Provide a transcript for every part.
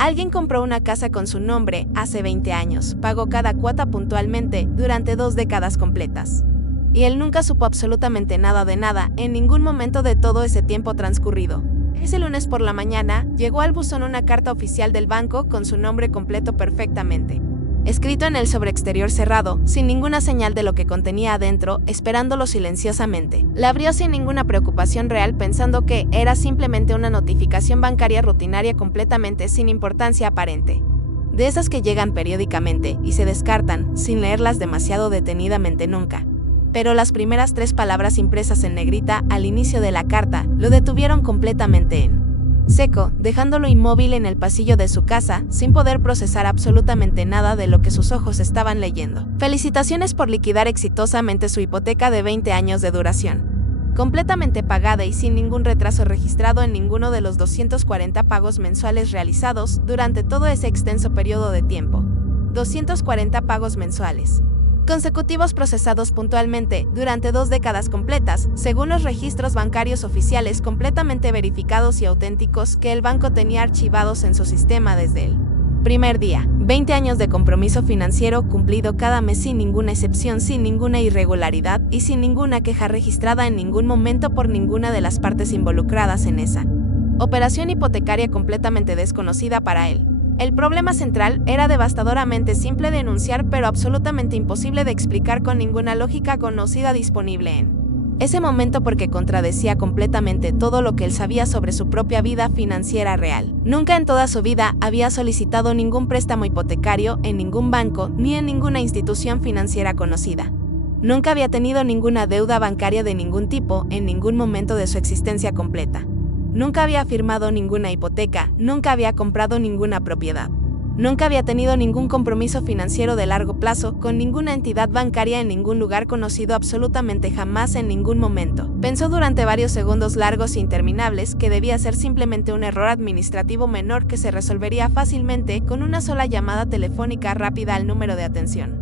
Alguien compró una casa con su nombre hace 20 años, pagó cada cuota puntualmente durante 2 décadas completas. Y él nunca supo absolutamente nada de nada en ningún momento de todo ese tiempo transcurrido. Ese lunes por la mañana, llegó al buzón una carta oficial del banco con su nombre completo perfectamente escrito en el sobreexterior cerrado, sin ninguna señal de lo que contenía adentro, esperándolo silenciosamente. La abrió sin ninguna preocupación real, pensando que era simplemente una notificación bancaria rutinaria completamente sin importancia aparente. De esas que llegan periódicamente y se descartan, sin leerlas demasiado detenidamente nunca. Pero las primeras 3 palabras impresas en negrita al inicio de la carta lo detuvieron completamente en seco, dejándolo inmóvil en el pasillo de su casa, sin poder procesar absolutamente nada de lo que sus ojos estaban leyendo. Felicitaciones por liquidar exitosamente su hipoteca de 20 años de duración. Completamente pagada y sin ningún retraso registrado en ninguno de los 240 pagos mensuales realizados durante todo ese extenso periodo de tiempo. 240 pagos mensuales consecutivos procesados puntualmente durante 2 décadas completas, según los registros bancarios oficiales completamente verificados y auténticos que el banco tenía archivados en su sistema desde el primer día. 20 años de compromiso financiero cumplido cada mes sin ninguna excepción, sin ninguna irregularidad y sin ninguna queja registrada en ningún momento por ninguna de las partes involucradas en esa operación hipotecaria completamente desconocida para él. El problema central era devastadoramente simple de enunciar, pero absolutamente imposible de explicar con ninguna lógica conocida disponible en ese momento, porque contradecía completamente todo lo que él sabía sobre su propia vida financiera real. Nunca en toda su vida había solicitado ningún préstamo hipotecario en ningún banco ni en ninguna institución financiera conocida. Nunca había tenido ninguna deuda bancaria de ningún tipo en ningún momento de su existencia completa. Nunca había firmado ninguna hipoteca, nunca había comprado ninguna propiedad. Nunca había tenido ningún compromiso financiero de largo plazo con ninguna entidad bancaria en ningún lugar conocido, absolutamente jamás en ningún momento. Pensó durante varios segundos largos e interminables que debía ser simplemente un error administrativo menor que se resolvería fácilmente con una sola llamada telefónica rápida al número de atención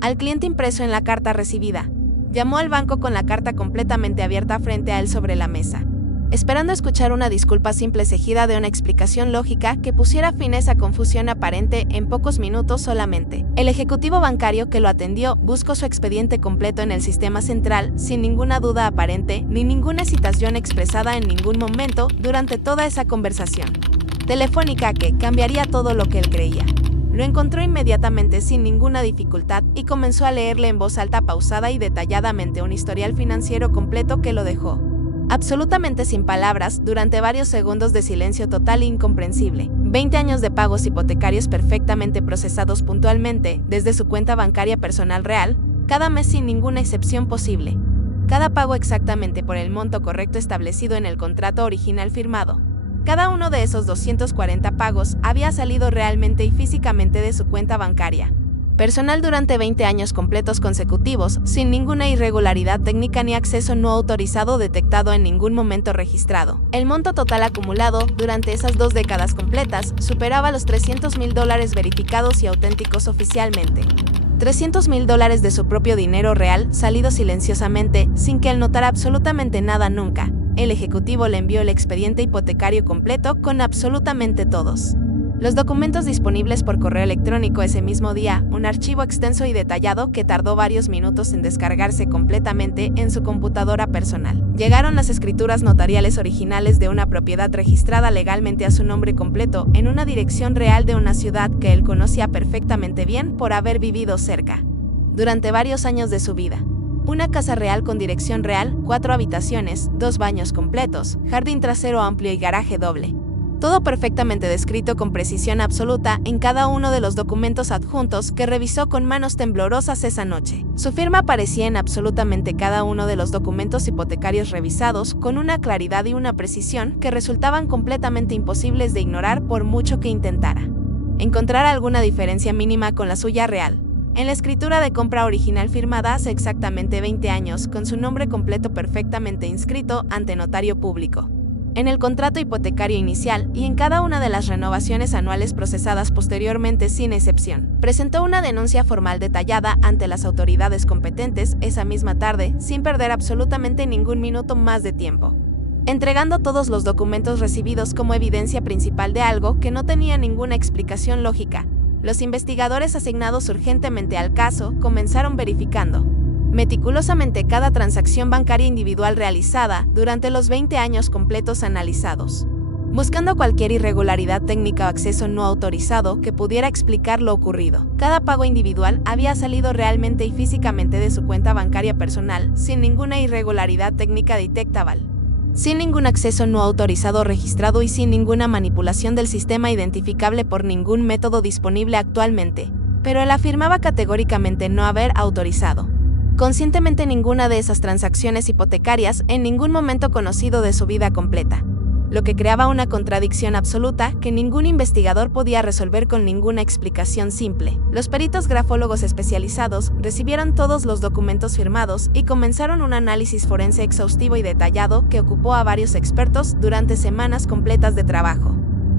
al cliente impreso en la carta recibida. Llamó al banco con la carta completamente abierta frente a él sobre la mesa, esperando escuchar una disculpa simple seguida de una explicación lógica que pusiera fin a esa confusión aparente en pocos minutos solamente. El ejecutivo bancario que lo atendió buscó su expediente completo en el sistema central sin ninguna duda aparente ni ninguna hesitación expresada en ningún momento durante toda esa conversación telefónica que cambiaría todo lo que él creía. Lo encontró inmediatamente sin ninguna dificultad y comenzó a leerle en voz alta, pausada y detalladamente un historial financiero completo que lo dejó absolutamente sin palabras durante varios segundos de silencio total e incomprensible. 20 años de pagos hipotecarios perfectamente procesados puntualmente desde su cuenta bancaria personal real, cada mes sin ninguna excepción posible. Cada pago exactamente por el monto correcto establecido en el contrato original firmado. Cada uno de esos 240 pagos había salido realmente y físicamente de su cuenta bancaria personal durante 20 años completos consecutivos, sin ninguna irregularidad técnica ni acceso no autorizado detectado en ningún momento registrado. El monto total acumulado durante esas 2 décadas completas superaba los $300,000 verificados y auténticos oficialmente. $300,000 de su propio dinero real, salido silenciosamente, sin que él notara absolutamente nada nunca. El ejecutivo le envió el expediente hipotecario completo con absolutamente todos los documentos disponibles por correo electrónico ese mismo día, un archivo extenso y detallado que tardó varios minutos en descargarse completamente en su computadora personal. Llegaron las escrituras notariales originales de una propiedad registrada legalmente a su nombre completo en una dirección real de una ciudad que él conocía perfectamente bien por haber vivido cerca durante varios años de su vida. Una casa real con dirección real, 4 habitaciones, 2 baños completos, jardín trasero amplio y garaje doble. Todo perfectamente descrito con precisión absoluta en cada uno de los documentos adjuntos que revisó con manos temblorosas esa noche. Su firma aparecía en absolutamente cada uno de los documentos hipotecarios revisados con una claridad y una precisión que resultaban completamente imposibles de ignorar por mucho que intentara encontrar alguna diferencia mínima con la suya real. En la escritura de compra original firmada hace exactamente 20 años, con su nombre completo perfectamente inscrito ante notario público. En el contrato hipotecario inicial y en cada una de las renovaciones anuales procesadas posteriormente sin excepción. Presentó una denuncia formal detallada ante las autoridades competentes esa misma tarde, sin perder absolutamente ningún minuto más de tiempo. entregando todos los documentos recibidos como evidencia principal de algo que no tenía ninguna explicación lógica. Los investigadores asignados urgentemente al caso comenzaron verificando meticulosamente cada transacción bancaria individual realizada durante los 20 años completos analizados, buscando cualquier irregularidad técnica o acceso no autorizado que pudiera explicar lo ocurrido. Cada pago individual había salido realmente y físicamente de su cuenta bancaria personal, sin ninguna irregularidad técnica detectable, sin ningún acceso no autorizado registrado y sin ninguna manipulación del sistema identificable por ningún método disponible actualmente. Pero él afirmaba categóricamente no haber autorizado conscientemente ninguna de esas transacciones hipotecarias en ningún momento conocido de su vida completa, lo que creaba una contradicción absoluta que ningún investigador podía resolver con ninguna explicación simple. Los peritos grafólogos especializados recibieron todos los documentos firmados y comenzaron un análisis forense exhaustivo y detallado que ocupó a varios expertos durante semanas completas de trabajo,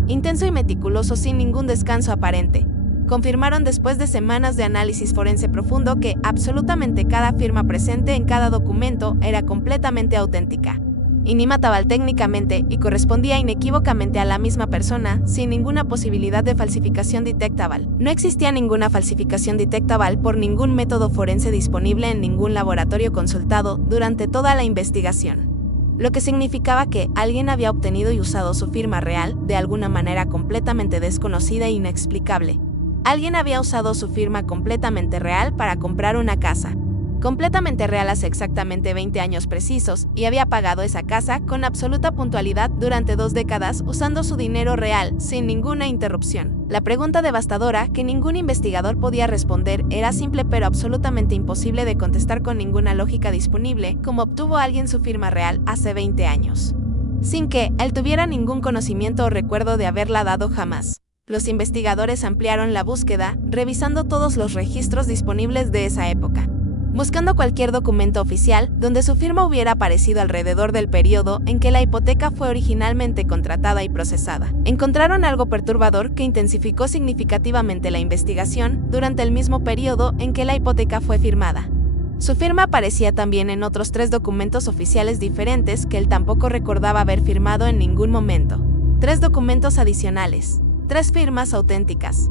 intenso y meticuloso sin ningún descanso aparente. Confirmaron después de semanas de análisis forense profundo que absolutamente cada firma presente en cada documento era completamente auténtica, inimitable técnicamente y correspondía inequívocamente a la misma persona, sin ninguna posibilidad de falsificación detectable. No existía ninguna falsificación detectable por ningún método forense disponible en ningún laboratorio consultado durante toda la investigación, lo que significaba que alguien había obtenido y usado su firma real de alguna manera completamente desconocida e inexplicable. Alguien había usado su firma completamente real para comprar una casa, completamente real hace exactamente 20 años precisos, y había pagado esa casa con absoluta puntualidad durante 2 décadas usando su dinero real, sin ninguna interrupción. La pregunta devastadora que ningún investigador podía responder era simple pero absolutamente imposible de contestar con ninguna lógica disponible: ¿cómo obtuvo alguien su firma real hace 20 años, sin que él tuviera ningún conocimiento o recuerdo de haberla dado jamás? Los investigadores ampliaron la búsqueda, revisando todos los registros disponibles de esa época, buscando cualquier documento oficial donde su firma hubiera aparecido alrededor del periodo en que la hipoteca fue originalmente contratada y procesada. Encontraron algo perturbador que intensificó significativamente la investigación durante el mismo periodo en que la hipoteca fue firmada. Su firma aparecía también en otros 3 documentos oficiales diferentes que él tampoco recordaba haber firmado en ningún momento. 3 documentos adicionales. 3 firmas auténticas.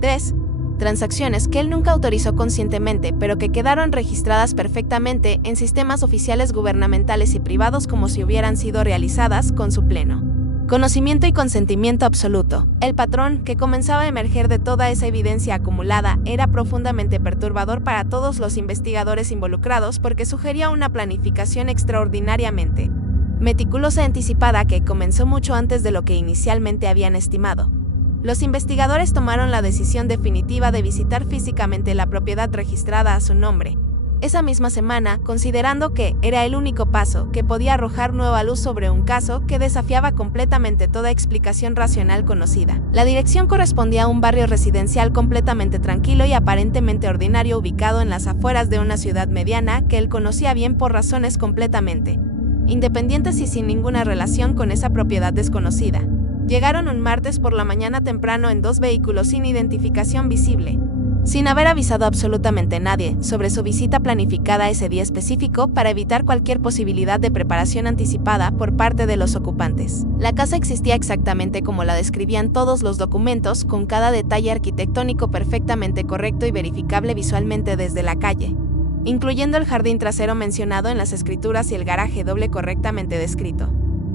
3 transacciones que él nunca autorizó conscientemente, pero que quedaron registradas perfectamente en sistemas oficiales gubernamentales y privados como si hubieran sido realizadas con su pleno conocimiento y consentimiento absoluto. El patrón que comenzaba a emerger de toda esa evidencia acumulada era profundamente perturbador para todos los investigadores involucrados porque sugería una planificación extraordinariamente meticulosa y anticipada que comenzó mucho antes de lo que inicialmente habían estimado. Los investigadores tomaron la decisión definitiva de visitar físicamente la propiedad registrada a su nombre esa misma semana, considerando que era el único paso que podía arrojar nueva luz sobre un caso que desafiaba completamente toda explicación racional conocida. La dirección correspondía a un barrio residencial completamente tranquilo y aparentemente ordinario ubicado en las afueras de una ciudad mediana que él conocía bien por razones completamente independientes y sin ninguna relación con esa propiedad desconocida. Llegaron un martes por la mañana temprano en 2 vehículos sin identificación visible, sin haber avisado absolutamente a nadie sobre su visita planificada ese día específico para evitar cualquier posibilidad de preparación anticipada por parte de los ocupantes. La casa existía exactamente como la describían todos los documentos, con cada detalle arquitectónico perfectamente correcto y verificable visualmente desde la calle, incluyendo el jardín trasero mencionado en las escrituras y el garaje doble correctamente descrito.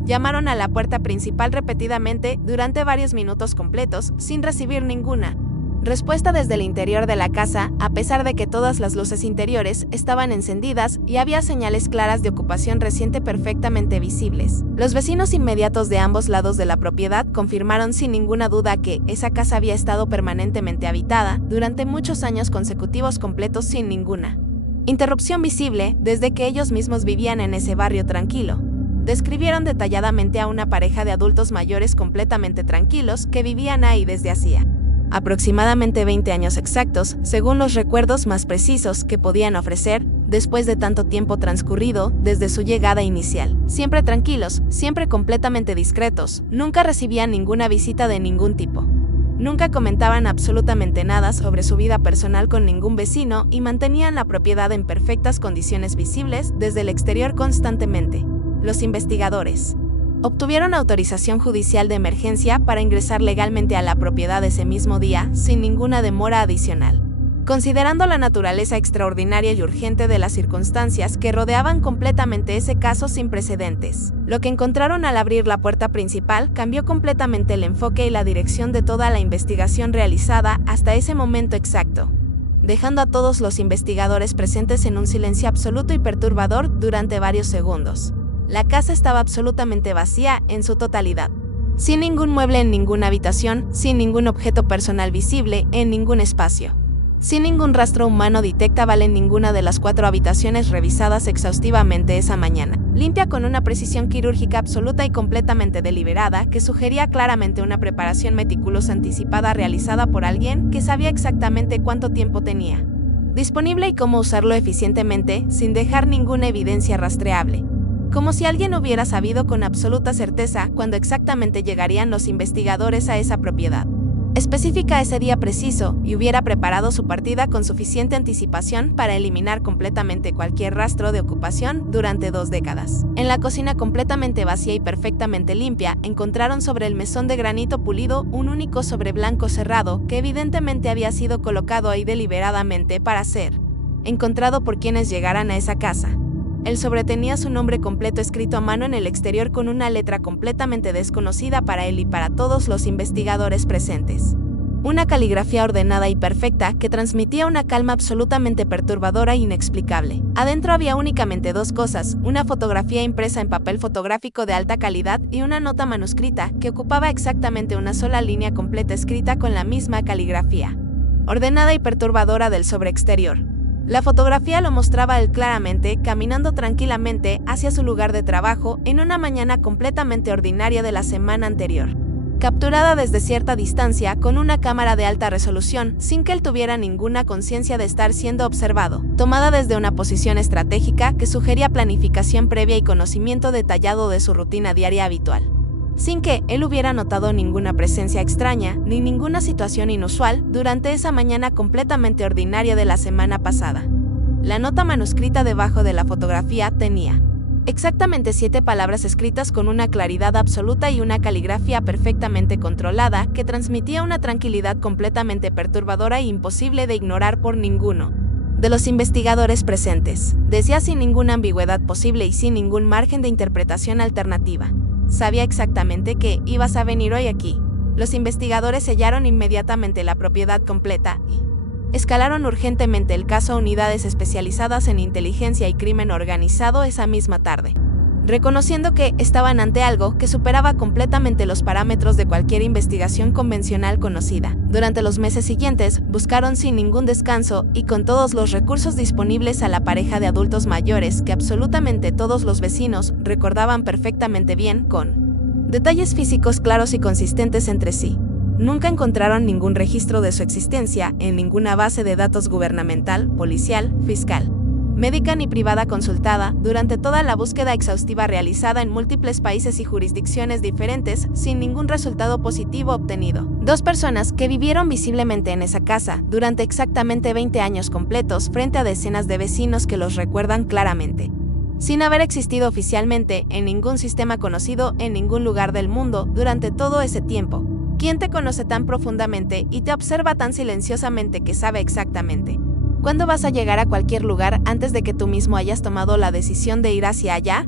Llamaron a la puerta principal repetidamente durante varios minutos completos, sin recibir ninguna respuesta desde el interior de la casa, a pesar de que todas las luces interiores estaban encendidas y había señales claras de ocupación reciente perfectamente visibles. Los vecinos inmediatos de ambos lados de la propiedad confirmaron sin ninguna duda que esa casa había estado permanentemente habitada durante muchos años consecutivos completos sin ninguna interrupción visible desde que ellos mismos vivían en ese barrio tranquilo. Describieron detalladamente a una pareja de adultos mayores completamente tranquilos que vivían ahí desde hacía aproximadamente 20 años exactos, según los recuerdos más precisos que podían ofrecer, después de tanto tiempo transcurrido desde su llegada inicial. Siempre tranquilos, siempre completamente discretos, nunca recibían ninguna visita de ningún tipo. Nunca comentaban absolutamente nada sobre su vida personal con ningún vecino y mantenían la propiedad en perfectas condiciones visibles desde el exterior constantemente. Los investigadores Obtuvieron autorización judicial de emergencia para ingresar legalmente a la propiedad ese mismo día, sin ninguna demora adicional. Considerando la naturaleza extraordinaria y urgente de las circunstancias que rodeaban completamente ese caso sin precedentes, lo que encontraron al abrir la puerta principal cambió completamente el enfoque y la dirección de toda la investigación realizada hasta ese momento exacto, dejando a todos los investigadores presentes en un silencio absoluto y perturbador durante varios segundos. La casa estaba absolutamente vacía en su totalidad, sin ningún mueble en ninguna habitación, sin ningún objeto personal visible en ningún espacio, sin ningún rastro humano detectable en ninguna de las 4 habitaciones revisadas exhaustivamente esa mañana, limpia con una precisión quirúrgica absoluta y completamente deliberada que sugería claramente una preparación meticulosa anticipada realizada por alguien que sabía exactamente cuánto tiempo tenía disponible y cómo usarlo eficientemente sin dejar ninguna evidencia rastreable. Como si alguien hubiera sabido con absoluta certeza cuándo exactamente llegarían los investigadores a esa propiedad específica ese día preciso y hubiera preparado su partida con suficiente anticipación para eliminar completamente cualquier rastro de ocupación durante 2 décadas. En la cocina completamente vacía y perfectamente limpia, encontraron sobre el mesón de granito pulido un único sobre blanco cerrado que evidentemente había sido colocado ahí deliberadamente para ser encontrado por quienes llegaran a esa casa. El sobre tenía su nombre completo escrito a mano en el exterior con una letra completamente desconocida para él y para todos los investigadores presentes. Una caligrafía ordenada y perfecta que transmitía una calma absolutamente perturbadora e inexplicable. Adentro había únicamente 2 cosas, una fotografía impresa en papel fotográfico de alta calidad y una nota manuscrita que ocupaba exactamente una sola línea completa escrita con la misma caligrafía ordenada y perturbadora del sobre exterior. La fotografía lo mostraba a él claramente, caminando tranquilamente hacia su lugar de trabajo en una mañana completamente ordinaria de la semana anterior, capturada desde cierta distancia con una cámara de alta resolución, sin que él tuviera ninguna conciencia de estar siendo observado, tomada desde una posición estratégica que sugería planificación previa y conocimiento detallado de su rutina diaria habitual, sin que él hubiera notado ninguna presencia extraña ni ninguna situación inusual durante esa mañana completamente ordinaria de la semana pasada. La nota manuscrita debajo de la fotografía tenía exactamente 7 palabras escritas con una claridad absoluta y una caligrafía perfectamente controlada que transmitía una tranquilidad completamente perturbadora e imposible de ignorar por ninguno de los investigadores presentes. Decía sin ninguna ambigüedad posible y sin ningún margen de interpretación alternativa: sabía exactamente que ibas a venir hoy aquí. Los investigadores sellaron inmediatamente la propiedad completa y escalaron urgentemente el caso a unidades especializadas en inteligencia y crimen organizado esa misma tarde, reconociendo que estaban ante algo que superaba completamente los parámetros de cualquier investigación convencional conocida. Durante los meses siguientes, buscaron sin ningún descanso y con todos los recursos disponibles a la pareja de adultos mayores que absolutamente todos los vecinos recordaban perfectamente bien, con detalles físicos claros y consistentes entre sí. Nunca encontraron ningún registro de su existencia en ninguna base de datos gubernamental, policial, fiscal, médica ni privada consultada durante toda la búsqueda exhaustiva realizada en múltiples países y jurisdicciones diferentes sin ningún resultado positivo obtenido. 2 personas que vivieron visiblemente en esa casa durante exactamente 20 años completos frente a decenas de vecinos que los recuerdan claramente, sin haber existido oficialmente en ningún sistema conocido en ningún lugar del mundo durante todo ese tiempo. ¿Quién te conoce tan profundamente y te observa tan silenciosamente que sabe exactamente cuándo vas a llegar a cualquier lugar antes de que tú mismo hayas tomado la decisión de ir hacia allá?